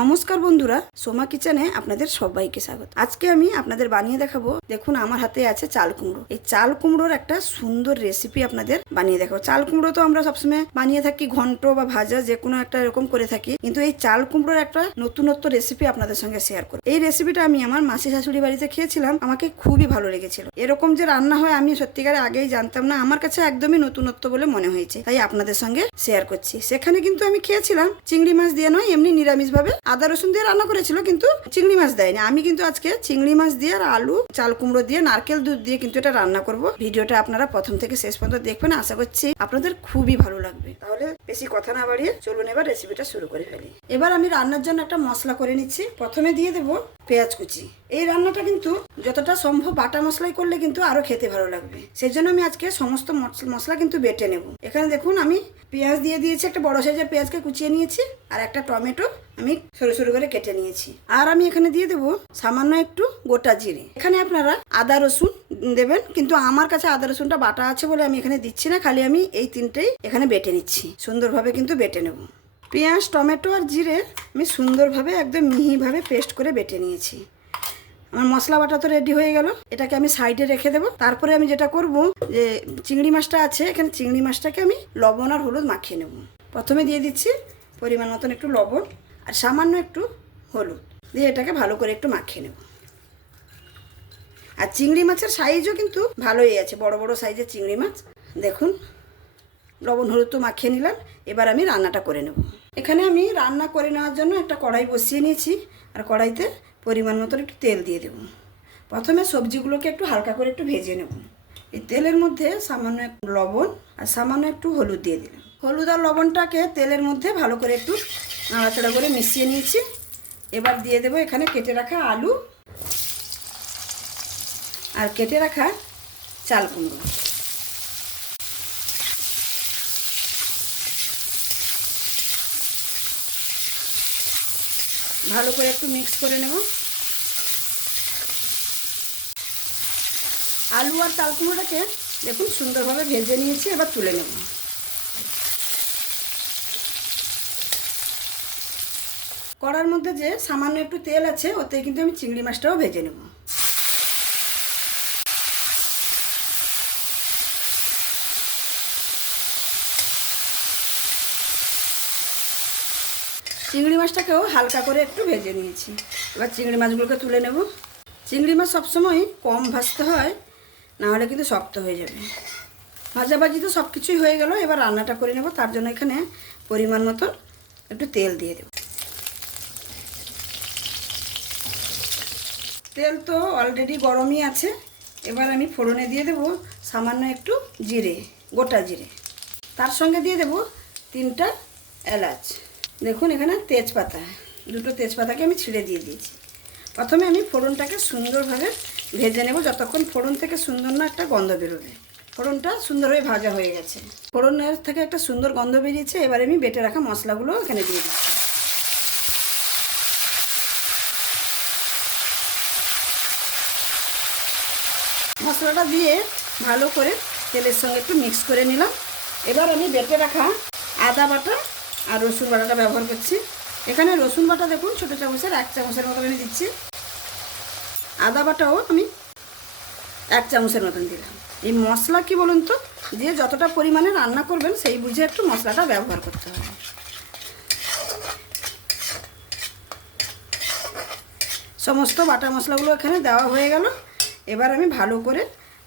নমস্কার বন্ধুরা, সোমা কিচেনে আপনাদের সবাইকে স্বাগত। আজকে আমি আপনাদের বানিয়ে দেখাবো। দেখুন আমার হাতে আছে চাল কুমড়ো। এই চাল কুমড়োর একটা সুন্দর রেসিপি আপনাদের বানিয়ে দেখাবো। চাল কুমড়ো তো আমরা সবসময় বানিয়ে থাকি ঘন্ট বা ভাজা, যে কোনো একটা এরকম করে থাকি, কিন্তু এই চাল কুমড়োর একটা নতুনত্ব রেসিপি আপনাদের সঙ্গে শেয়ার করব। এই রেসিপিটা আমি আমার মাসি শাশুড়ি বাড়িতে খেয়েছিলাম, আমাকে খুবই ভালো লেগেছিল। এরকম যে রান্না হয় আমি সত্যিকারে আগেই জানতাম না, আমার কাছে একদমই নতুনত্ব বলে মনে হয়েছে, তাই আপনাদের সঙ্গে শেয়ার করছি। সেখানে কিন্তু আমি খেয়েছিলাম চিংড়ি মাছ দিয়ে নয়, এমনি নিরামিষ ভাবে আদা রসুন দিয়ে রান্না করেছিল, কিন্তু চিংড়ি মাছ দেয়নি। আমি কিন্তু আজকে চিংড়ি মাছ দিয়ে আর আলু, চাল কুমড়ো দিয়ে, নারকেল দুধ দিয়ে কিন্তু এটা রান্না করব। ভিডিওটা আপনারা প্রথম থেকে শেষ পর্যন্ত দেখবেন, আশা করছি আপনাদের খুবই ভালো লাগবে। তাহলে বেশি কথা না বাড়িয়ে চলুন এবার রেসিপিটা শুরু করে ফেলি। এবার আমি রান্নার জন্য একটা মশলা করে নিচ্ছি। প্রথমে দিয়ে দেবো পেঁয়াজ কুচি। এই রান্নাটা কিন্তু যতটা সম্ভব বাটা মশলাই করলে কিন্তু আরো খেতে ভালো লাগবে, সেই জন্য আমি আজকে সমস্ত মশলা কিন্তু বেটে নেব। এখানে দেখুন আমি পেঁয়াজ দিয়ে দিয়েছি, একটা বড় সাইজের পেঁয়াজকে কুচিয়ে নিয়েছি, আর একটা টমেটো আমি সরু সরু করে কেটে নিয়েছি। আর আমি এখানে দিয়ে দেবো সামান্য একটু গোটা জিরে। এখানে আপনারা আদা রসুন দেবেন, কিন্তু আমার কাছে আদা রসুনটা বাটা আছে বলে আমি এখানে দিচ্ছি না, খালি আমি এই তিনটেই এখানে বেটে নিচ্ছি। সুন্দরভাবে কিন্তু বেটে নেব। পেঁয়াজ, টমেটো আর জিরে আমি সুন্দরভাবে একদম মিহিভাবে পেস্ট করে বেটে নিয়েছি। আমার মশলা বাটা তো রেডি হয়ে গেল, এটাকে আমি সাইডে রেখে দেবো। তারপরে আমি যেটা করব, যে চিংড়ি মাছটা আছে এখানে, চিংড়ি মাছটাকে আমি লবণ আর হলুদ মাখিয়ে নেব। প্রথমে দিয়ে দিচ্ছি পরিমাণ মতন একটু লবণ আর সামান্য একটু হলুদ দিয়ে এটাকে ভালো করে একটু মাখিয়ে নেব। আর চিংড়ি মাছের সাইজও কিন্তু ভালোই আছে, বড় বড় সাইজের চিংড়ি মাছ। দেখুন লবণ হলুদ তো মাখিয়ে নিলাম, এবার আমি রান্নাটা করে নেব। এখানে আমি রান্না করে নেওয়ার জন্য একটা কড়াই বসিয়ে নিয়েছি, আর কড়াইতে পরিমাণ মতন একটু তেল দিয়ে দেব। প্রথমে সবজিগুলোকে একটু হালকা করে একটু ভেজে নেব। এই তেলের মধ্যে সামান্য একটু লবণ আর সামান্য একটু হলুদ দিয়ে দিলাম। হলুদ আর লবণটাকে তেলের মধ্যে ভালো করে একটু নাড়াচাড়া করে মিশিয়ে নিয়েছি। এবার দিয়ে দেবো এখানে কেটে রাখা আলু আর কেটে রাখা চাল কুমড়ো। ভালো করে একটু মিক্স করে নেব। আলু আর চাল কুমড়োটাকে দেখুন সুন্দরভাবে ভেজে নিয়েছি, এবার তুলে নেব। কড়ার মধ্যে যে সামান্য একটু তেল আছে, ওতে কিন্তু আমি চিংড়ি মাছটাও ভেজে নেব। চিংড়ি মাছটাকেও হালকা করে একটু ভেজে নিয়েছি, এবার চিংড়ি মাছগুলোকে তুলে নেব। চিংড়ি মাছ সবসময় কম ভাজতে হয়, নাহলে কিন্তু শক্ত হয়ে যাবে। ভাজাভাজি তো সব কিছুই হয়ে গেল, এবার রান্নাটা করে নেব। তার জন্য এখানে পরিমাণ মতো একটু তেল দিয়ে দেব। তেল তো অলরেডি গরমই আছে, এবার আমি ফোড়নে দিয়ে দেব সামান্য একটু জিরে, গোটা জিরে। তার সঙ্গে দিয়ে দেব 3টা এলাচ। দেখুন এখানে তেজপাতা, 2টো তেজপাতাকে আমি ছিঁড়ে দিয়ে দিয়েছি। প্রথমে আমি ফোড়নটাকে সুন্দরভাবে ভেজে নেব, যতক্ষণ ফোড়ন থেকে সুন্দর না একটা গন্ধ বেরোবে। ফোড়নটা সুন্দরভাবে ভাজা হয়ে গেছে, ফোড়নের থেকে একটা সুন্দর গন্ধ বেরিয়েছে। এবার আমি বেটে রাখা মশলাগুলো এখানে দিয়ে দিচ্ছি। মশলাটা দিয়ে ভালো করে তেলের সঙ্গে একটু মিক্স করে নিলাম। এবার আমি বেটে রাখা আদা বাটা আর রসুন বাটাটা ব্যবহার করছি। এখানে রসুন বাটা দেখুন ছোটো চামচের 1 চামচের মতন আমি দিচ্ছি। আদা বাটাও আমি 1 চামচের মতন দিলাম। এই মশলা কি বলুন তো, দিয়ে যতটা পরিমাণে রান্না করবেন সেই বুঝে একটু মশলাটা ব্যবহার করতে হবে। সমস্ত বাটা মশলাগুলো এখানে দেওয়া হয়ে গেল। এবার আমি ভালো করে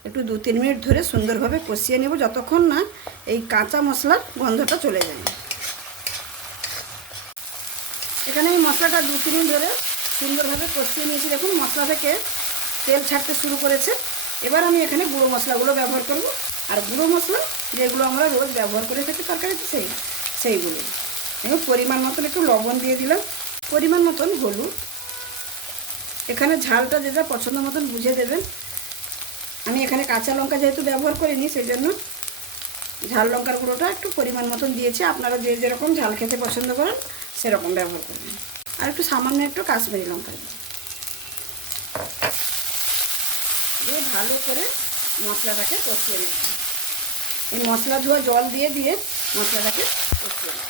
একটু 2-3 মিনিট ধরে সুন্দরভাবে কষিয়ে নেব, যতক্ষণ না এই কাঁচা মশলার গন্ধটা চলে যায়। এখানে এই মশলাটা 2-3 মিনিট ধরে সুন্দরভাবে কষিয়ে নিয়েছি। দেখুন মশলা থেকে তেল ছাড়তে শুরু করেছে। এবার আমি এখানে গুঁড়ো মশলাগুলো ব্যবহার করব, আর গুঁড়ো মশলা যেগুলো আমরা রোজ ব্যবহার করে থাকি তরকারিতে সেইগুলো। এবং পরিমাণ মতন একটু লবণ দিয়ে দিলাম, পরিমাণ মতন হলুদ। এখানে ঝালটা যেটা পছন্দ মতন বুঝে দেবেন। আমি এখানে কাঁচা লঙ্কা যেহেতু ব্যবহার করিনি, সেই জন্য ঝাল লঙ্কার গুঁড়োটা একটু পরিমাণ মতন দিয়েছি। আপনারা যে যেরকম ঝাল খেতে পছন্দ করেন সেরকম ব্যবহার করবেন। আর একটু সামান্য একটু কাশ্মীরি লঙ্কা দিয়ে ভালো করে মশলাটাকে কষিয়ে নেব। এই মশলা ধোয়া জল দিয়ে দিয়ে মশলাটাকে কষিয়ে নেব।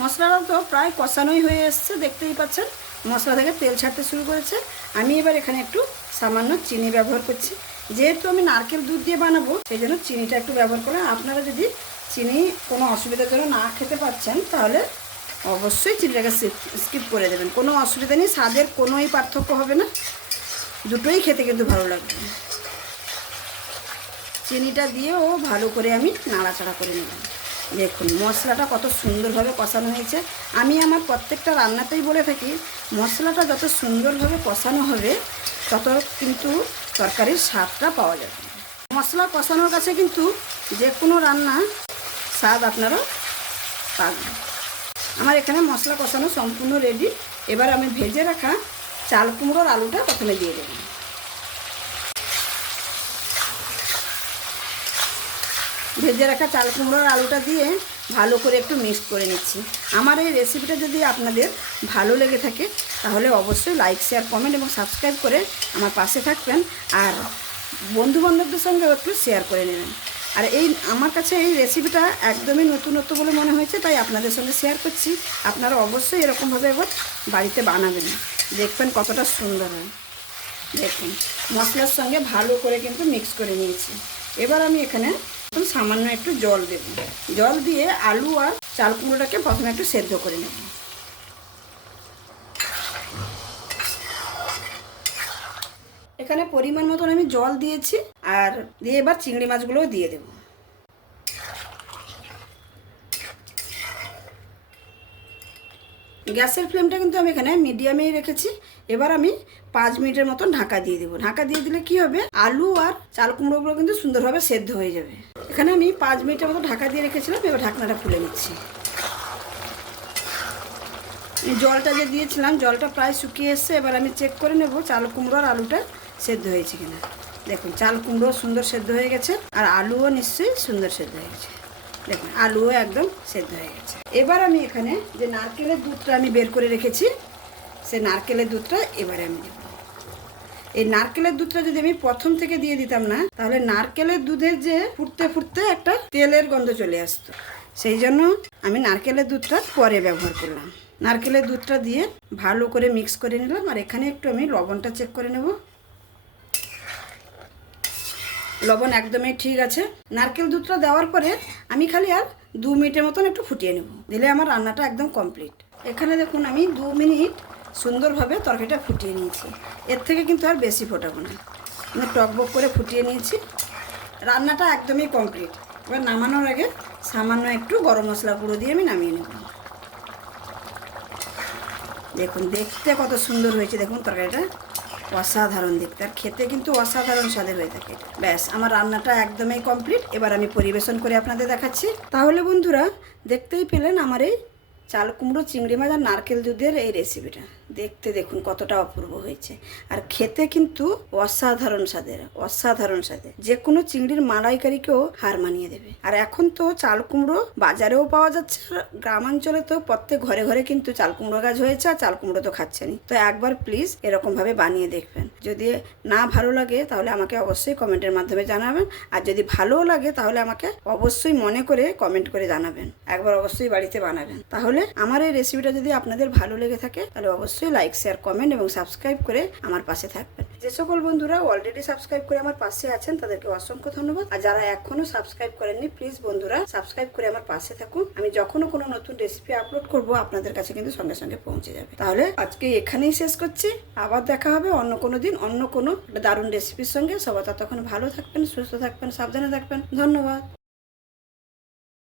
মশলাটা তো প্রায় কষানোই হয়ে এসছে, দেখতেই পাচ্ছেন মশলা থেকে তেল ছাড়তে শুরু করেছে। আমি এবার এখানে একটু সামান্য চিনি ব্যবহার করছি। যেহেতু আমি নারকেল দুধ দিয়ে বানাবো সেই জন্য চিনিটা একটু ব্যবহার করলাম। আপনারা যদি চিনি কোনো অসুবিধার জন্য না খেতে পারছেন তাহলে অবশ্যই চিনিটাকে স্কিপ করে দেবেন, কোনো অসুবিধা নেই, স্বাদের কোনোই পার্থক্য হবে না, দুটোই খেতে কিন্তু ভালো লাগবে। চিনিটা দিয়েও ভালো করে আমি নাড়াচাড়া করে নিলাম। দেখুন মশলাটা কত সুন্দরভাবে কষানো হয়েছে। আমি আমার প্রত্যেকটা রান্নাতেই বলে থাকি মশলাটা যত সুন্দরভাবে কষানো হবে তত কিন্তু তরকারির স্বাদটা পাওয়া যাবে। মশলা কষানোর কাছে কিন্তু যে কোনো রান্না স্বাদ আপনারা পাবেন। আমার এখানে মশলা কষানো সম্পূর্ণ রেডি। এবার আমি ভেজে রাখা চাল কুমড়োর আলুটা প্রথমে দিয়ে দেব। ভেজে রাখা চাল কুমড়োর আলুটা দিয়ে ভালো করে একটু মিক্স করে নিচ্ছি। আমার এই রেসিপিটা যদি আপনাদের ভালো লেগে থাকে তাহলে অবশ্যই লাইক, শেয়ার, কমেন্ট এবং সাবস্ক্রাইব করে আমার পাশে থাকবেন। আর বন্ধুবান্ধবদের সঙ্গেও একটু শেয়ার করে নেবেন। আর আমার কাছে এই রেসিপিটা একদমই নতুনত্ব বলে মনে হয়েছে, তাই আপনাদের সঙ্গে শেয়ার করছি। আপনারা অবশ্যই এরকমভাবে একবার বাড়িতে বানাবেন, দেখবেন কতটা সুন্দর হয়। দেখুন মশলার সঙ্গে ভালো করে কিন্তু মিক্স করে নিয়েছি। এবার আমি এখানে সামান্য একটু জল দেব। জল দিয়ে আলু আর চাল কুমড়োটাকে প্রথমে একটু সেদ্ধ করে নেব। এখানে পরিমাণ মতন আমি জল দিয়েছি, আর দিয়ে এবার চিংড়ি মাছগুলোও দিয়ে দেব। গ্যাসের ফ্লেমটা কিন্তু আমি এখানে মিডিয়ামেই রেখেছি। এবার আমি 5 মিনিটের মতন ঢাকা দিয়ে দেবো। ঢাকা দিয়ে দিলে কি হবে, আলু আর চাল কুমড়োগুলো কিন্তু সুন্দরভাবে সেদ্ধ হয়ে যাবে। এখানে আমি 5 মিনিটের মতো ঢাকা দিয়ে রেখেছিলাম। এবার ঢাকনাটা খুলে নিচ্ছি। জলটা যে দিয়েছিলাম জলটা প্রায় শুকিয়ে এসছে। এবার আমি চেক করে নেব চাল কুমড়ো আর আলুটা সেদ্ধ হয়েছে কিনা। দেখুন চাল কুমড়ো সুন্দর সেদ্ধ হয়ে গেছে, আর আলুও নিশ্চয়ই সুন্দর সেদ্ধ হয়ে গেছে। দেখুন আলুও একদম সেদ্ধ হয়ে গেছে। এবার আমি এখানে যে নারকেলের দুধটা আমি বের করে রেখেছি সেই নারকেলের দুধটা এবারে আমি দেব। এই নারকেলের দুধটা যদি আমি প্রথম থেকে দিয়ে দিতাম না তাহলে নারকেলের দুধের যে ফুটতে ফুটতে একটা তেলের গন্ধ চলে আসতো, সেই জন্য আমি নারকেলের দুধটা পরে ব্যবহার করলাম। নারকেলের দুধটা দিয়ে ভালো করে মিক্স করে নিলাম। আর এখানে একটু আমি লবণটা চেক করে নেব। লবণ একদমই ঠিক আছে। নারকেল দুধটা দেওয়ার পরে আমি খালি আর 2 মিনিটের মতন একটু ফুটিয়ে নেব, দিলে আমার রান্নাটা একদম কমপ্লিট। এখানে দেখুন আমি 2 মিনিট সুন্দরভাবে তরকারিটা ফুটিয়ে নিয়েছি। এর থেকে কিন্তু আর বেশি ফোটাবো না, আমি টকবক করে ফুটিয়ে নিয়েছি। রান্নাটা একদমই কমপ্লিট। এবার নামানোর আগে সামান্য একটু গরম মশলা গুঁড়ো দিয়ে আমি নামিয়ে নেব। দেখুন দেখতে কত সুন্দর হয়েছে, দেখুন তরকারিটা অসাধারণ দেখতে, আর খেতে কিন্তু অসাধারণ স্বাদের হয়ে থাকে। ব্যাস আমার রান্নাটা একদমই কমপ্লিট। এবার আমি পরিবেশন করে আপনাদের দেখাচ্ছি। তাহলে বন্ধুরা দেখতেই পেলেন আমার এই চাল কুমড়ো, চিংড়ি মাছ আর নারকেল দুধের এই রেসিপিটা। দেখতে দেখুন কতটা অপূর্ব হয়েছে, আর খেতে কিন্তু অসাধারণ স্বাদের, অসাধারণ স্বাদের। যে কোনো চিংড়ির মালাইকারিকেও হার মানিয়ে দেবে। আর এখন তো চাল কুমড়ো বাজারেও পাওয়া যাচ্ছে, গ্রামাঞ্চলে তো প্রত্যেক ঘরে ঘরে কিন্তু চাল কুমড়ো গাছ হয়েছে, আর চাল কুমড়ো তো খাচ্ছেনই। তো একবার প্লিজ এরকমভাবে বানিয়ে দেখবেন। যদি না ভালো লাগে তাহলে আমাকে অবশ্যই কমেন্টের মাধ্যমে জানাবেন, আর যদি ভালোও লাগে তাহলে আমাকে অবশ্যই মনে করে কমেন্ট করে জানাবেন। একবার অবশ্যই বাড়িতে বানাবেন। তাহলে আমার এই রেসিপিটা যদি আপনাদের ভালো লেগে থাকে তাহলে অবশ্যই লাইক, শেয়ার, কমেন্ট এবং সাবস্ক্রাইব করে আমার পাশে থাকবেন। যে সকল বন্ধুরা অলরেডি সাবস্ক্রাইব করে আমার পাশে আছেন তাদেরকে অসংখ্য ধন্যবাদ। আর যারা এখনো সাবস্ক্রাইব করেননি প্লিজ বন্ধুরা সাবস্ক্রাইব করে আমার পাশে থাকুন। আমি যখনও কোনো নতুন রেসিপি আপলোড করব আপনাদের কাছে কিন্তু সঙ্গে সঙ্গে পৌঁছে যাবে। তাহলে আজকে এখানেই শেষ করছি। আবার দেখা হবে অন্য কোনো দিন অন্য কোনো দারুণ রেসিপির সঙ্গে। সবাই ততক্ষণ ভালো থাকবেন, সুস্থ থাকবেন, সাবধানে থাকবেন। ধন্যবাদ।